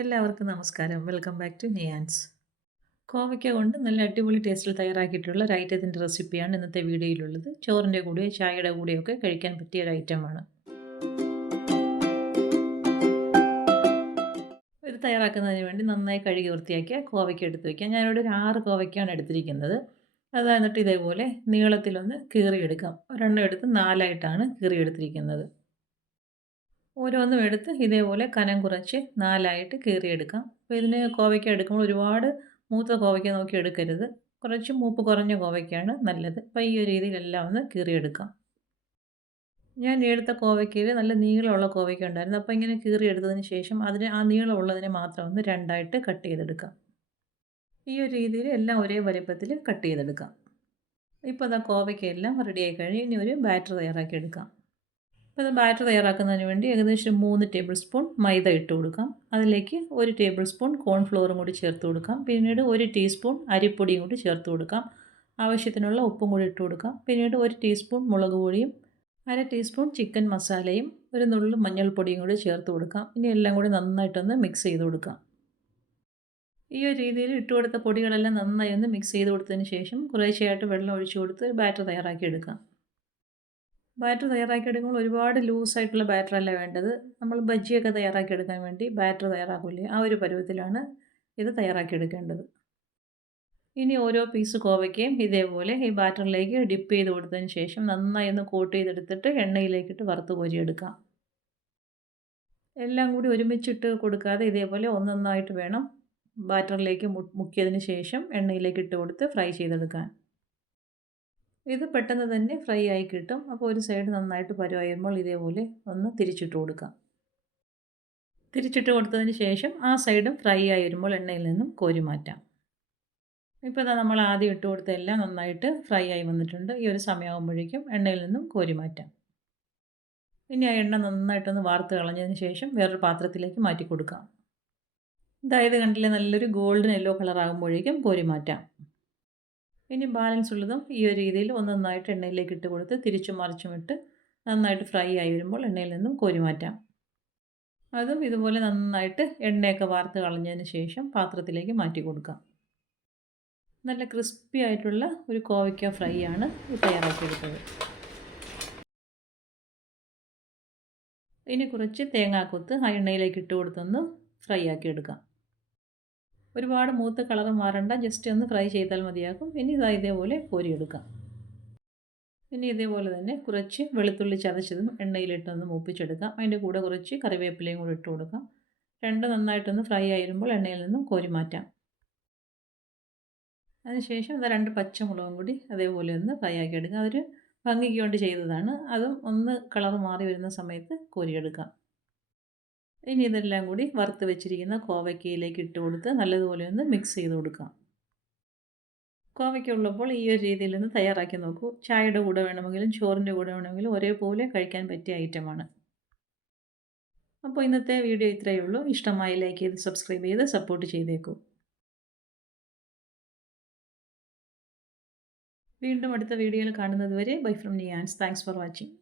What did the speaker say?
എല്ലാവർക്കും നമസ്കാരം. Welcome back to നിയാൻസ് കോവയ്ക്ക കൊണ്ട് നല്ല അടിപൊളി ടേസ്റ്റിൽ തയ്യാറാക്കിയിട്ടുള്ള ഒരു ഐറ്റത്തിന്റെ റെസിപ്പിയാണ് ഇന്നത്തെ വീഡിയോയിലുള്ളത്. ചോറിന്റെ കൂടെയോ ചായയുടെ കൂടെയോ ഒക്കെ കഴിക്കാൻ പറ്റിയ ഒരു ഐറ്റമാണ് ഇത് തയ്യാറാക്കുന്നതിന് വേണ്ടി നന്നായി കഴുകി വൃത്തിയാക്കിയ കോവയ്ക്ക എടുത്ത് വയ്ക്കാം ഞാനിവിടെ ഒരു ആറ് കോവയ്ക്കാണ് എടുത്തിരിക്കുന്നത്. അത് എന്നിട്ട് ഇതേപോലെ നീളത്തിലൊന്ന് കീറിയെടുക്കാം. ഒരെണ്ണം എടുത്ത് നാലായിട്ടാണ് കീറിയെടുത്തിരിക്കുന്നത്. ഓരോന്നും എടുത്ത് ഇതേപോലെ കനം കുറച്ച് നാലായിട്ട് കീറിയെടുക്കാം. അപ്പോൾ ഇതിന് കോവയ്ക്ക എടുക്കുമ്പോൾ ഒരുപാട് മൂത്ത കോവയ്ക്ക നോക്കി എടുക്കരുത്. കുറച്ച് മൂപ്പ് കുറഞ്ഞ കോവയ്ക്കാണ് നല്ലത്. അപ്പോൾ ഈ ഒരു രീതിയിലെല്ലാം ഒന്ന് കീറിയെടുക്കാം. ഞാൻ എടുത്ത കോവയ്ക്കയിൽ നല്ല നീളമുള്ള കോവയ്ക്ക ഉണ്ടായിരുന്നു. അപ്പോൾ ഇങ്ങനെ കീറിയെടുത്തതിന് ശേഷം അതിന് ആ നീളമുള്ളതിനെ മാത്രം ഒന്ന് രണ്ടായിട്ട് കട്ട് ചെയ്തെടുക്കാം. ഈ ഒരു രീതിയിൽ എല്ലാം ഒരേ വലിപ്പത്തിൽ കട്ട് ചെയ്തെടുക്കാം. ഇപ്പോൾ അതാ കോവയ്ക്കയെല്ലാം റെഡിയായി കഴിഞ്ഞ് ഇനി ഒരു ബാറ്റർ തയ്യാറാക്കി എടുക്കാം. അപ്പോൾ ഇത് ബാറ്റർ തയ്യാറാക്കുന്നതിന് വേണ്ടി ഏകദേശം മൂന്ന് ടേബിൾ സ്പൂൺ മൈദ ഇട്ട് കൊടുക്കാം. അതിലേക്ക് ഒരു ടേബിൾ സ്പൂൺ കോൺഫ്ലോറും കൂടി ചേർത്ത് കൊടുക്കാം. പിന്നീട് ഒരു ടീസ്പൂൺ അരിപ്പൊടിയും കൂടി ചേർത്ത് കൊടുക്കാം. ആവശ്യത്തിനുള്ള ഉപ്പും കൂടി ഇട്ട് കൊടുക്കാം. പിന്നീട് ഒരു ടീസ്പൂൺ മുളക് പൊടിയും അര ടീസ്പൂൺ ചിക്കൻ മസാലയും ഒരു നുള്ളു മഞ്ഞൾപ്പൊടിയും കൂടി ചേർത്ത് കൊടുക്കാം. ഇനി എല്ലാം കൂടി നന്നായിട്ടൊന്ന് മിക്സ് ചെയ്ത് കൊടുക്കാം. ഈ ഒരു രീതിയിൽ ഇട്ട് കൊടുത്ത പൊടികളെല്ലാം നന്നായി ഒന്ന് മിക്സ് ചെയ്ത് കൊടുത്തതിന് ശേഷം കുറേശ്ശെയായിട്ട് വെള്ളം ഒഴിച്ചു കൊടുത്ത് ബാറ്റർ തയ്യാറാക്കി എടുക്കാം. ബാറ്റർ തയ്യാറാക്കി എടുക്കുമ്പോൾ ഒരുപാട് ലൂസായിട്ടുള്ള ബാറ്ററല്ല വേണ്ടത്? നമ്മൾ ബജ്ജിയൊക്കെ തയ്യാറാക്കി എടുക്കാൻ വേണ്ടി ബാറ്റർ തയ്യാറാക്കില്ലേ ആ ഒരു പരുവത്തിലാണ് ഇത് തയ്യാറാക്കി എടുക്കേണ്ടത് ഇനി ഓരോ പീസ് കോവയ്ക്കയും ഇതേപോലെ ഈ ബാറ്ററിലേക്ക് ഡിപ്പ് ചെയ്ത് കൊടുത്തതിന് ശേഷം നന്നായി ഒന്ന് കോട്ട് ചെയ്തെടുത്തിട്ട് എണ്ണയിലേക്കിട്ട് വറുത്ത് കോരിയെടുക്കാം. എല്ലാം കൂടി ഒരുമിച്ചിട്ട് കൊടുക്കാതെ ഇതേപോലെ ഒന്നൊന്നായിട്ട് വേണം ബാറ്ററിലേക്ക് മുക്കിയതിന് ശേഷം എണ്ണയിലേക്ക് ഇട്ട് കൊടുത്ത് ഫ്രൈ ചെയ്തെടുക്കാൻ. ഇത് പെട്ടെന്ന് തന്നെ ഫ്രൈ ആയി കിട്ടും. അപ്പോൾ ഒരു സൈഡ് നന്നായിട്ട് പരുവായുമ്പോൾ ഇതേപോലെ ഒന്ന് തിരിച്ചിട്ട് കൊടുക്കാം. തിരിച്ചിട്ട് കൊടുത്തതിന് ശേഷം ആ സൈഡും ഫ്രൈ ആയി വരുമ്പോൾ എണ്ണയിൽ നിന്നും കോരി മാറ്റാം. ഇപ്പോൾ ഇതാ നമ്മൾ ആദ്യം ഇട്ട് കൊടുത്ത എല്ലാം നന്നായിട്ട് ഫ്രൈ ആയി വന്നിട്ടുണ്ട്. ഈ ഒരു സമയമാകുമ്പോഴേക്കും എണ്ണയിൽ നിന്നും കോരി മാറ്റാം. ഇനി ആ എണ്ണ നന്നായിട്ടൊന്ന് വാർത്ത് കളഞ്ഞതിന് ശേഷം വേറൊരു പാത്രത്തിലേക്ക് മാറ്റി കൊടുക്കാം. ഇതായത് കണ്ടില്ലേ? നല്ലൊരു ഗോൾഡൻ യെല്ലോ കളർ ആകുമ്പോഴേക്കും കോരി മാറ്റാം. ഇനി ബാലൻസ് ഉള്ളതും ഈ ഒരു രീതിയിൽ ഒന്ന് നന്നായിട്ട് എണ്ണയിലേക്ക് ഇട്ട് കൊടുത്ത് തിരിച്ചും മറിച്ചും ഇട്ട് നന്നായിട്ട് ഫ്രൈ ആയി വരുമ്പോൾ എണ്ണയിൽ നിന്നും കോരി മാറ്റാം. അതും ഇതുപോലെ നന്നായിട്ട് എണ്ണയൊക്കെ വാർത്ത് കളഞ്ഞതിന് ശേഷം പാത്രത്തിലേക്ക് മാറ്റി കൊടുക്കാം. നല്ല ക്രിസ്പി ആയിട്ടുള്ള ഒരു കോവയ്ക്ക ഫ്രൈ ആണ് തയ്യാറാക്കിയെടുത്തത്. ഇനി കുറച്ച് തേങ്ങാക്കൊത്ത് ആ എണ്ണയിലേക്ക് ഇട്ട് കൊടുത്തൊന്ന് ഫ്രൈ ആക്കി എടുക്കാം. ഒരുപാട് മൂത്ത് കളർ മാറണ്ട ജസ്റ്റ് ഒന്ന് ഫ്രൈ ചെയ്താൽ മതിയാകും. ഇനി ഇതാ ഇതേപോലെ കോരിയെടുക്കാം. ഇനി ഇതേപോലെ തന്നെ കുറച്ച് വെളുത്തുള്ളി ചതച്ചതും എണ്ണയിലിട്ടൊന്ന് മൂപ്പിച്ചെടുക്കാം. അതിന്റെ കൂടെ കുറച്ച് കറിവേപ്പിലയും കൂടി ഇട്ട് കൊടുക്കാം. രണ്ട് നന്നായിട്ടൊന്ന് ഫ്രൈ ആയിരുമ്പോൾ എണ്ണയിൽ നിന്നും കോരി മാറ്റാം. അതിനുശേഷം അത് രണ്ട് പച്ചമുളകും കൂടി അതേപോലെ ഒന്ന് ഫ്രൈ ആക്കി എടുക്കാം. അതൊരു ഭംഗിക്ക് വേണ്ടി ചെയ്തതാണ്. അതും ഒന്ന് കളർ മാറി വരുന്ന സമയത്ത് കോരിയെടുക്കാം. ഇനി ഇതെല്ലാം കൂടി വറുത്ത് വെച്ചിരിക്കുന്ന കോവയ്ക്കയിലേക്ക് ഇട്ട് കൊടുത്ത് നല്ലതുപോലെ ഒന്ന് മിക്സ് ചെയ്ത് കൊടുക്കാം. കോവയ്ക്ക ഉള്ളപ്പോൾ ഈ ഒരു രീതിയിൽ ഒന്ന് തയ്യാറാക്കി നോക്കൂ. ചായയുടെ കൂടെ വേണമെങ്കിലും ചോറിന്റെ കൂടെ വേണമെങ്കിലും ഒരേപോലെ കഴിക്കാൻ പറ്റിയ ഐറ്റമാണ് അപ്പോൾ ഇന്നത്തെ വീഡിയോ ഇത്രയേ ഉള്ളൂ. ഇഷ്ടമായി ലൈക്ക് ചെയ്ത് സബ്സ്ക്രൈബ് ചെയ്ത് സപ്പോർട്ട് ചെയ്തേക്കൂ. വീണ്ടും അടുത്ത വീഡിയോയിൽ കാണുന്നത് വരെ bye from നിയാൻസ്. Thanks for watching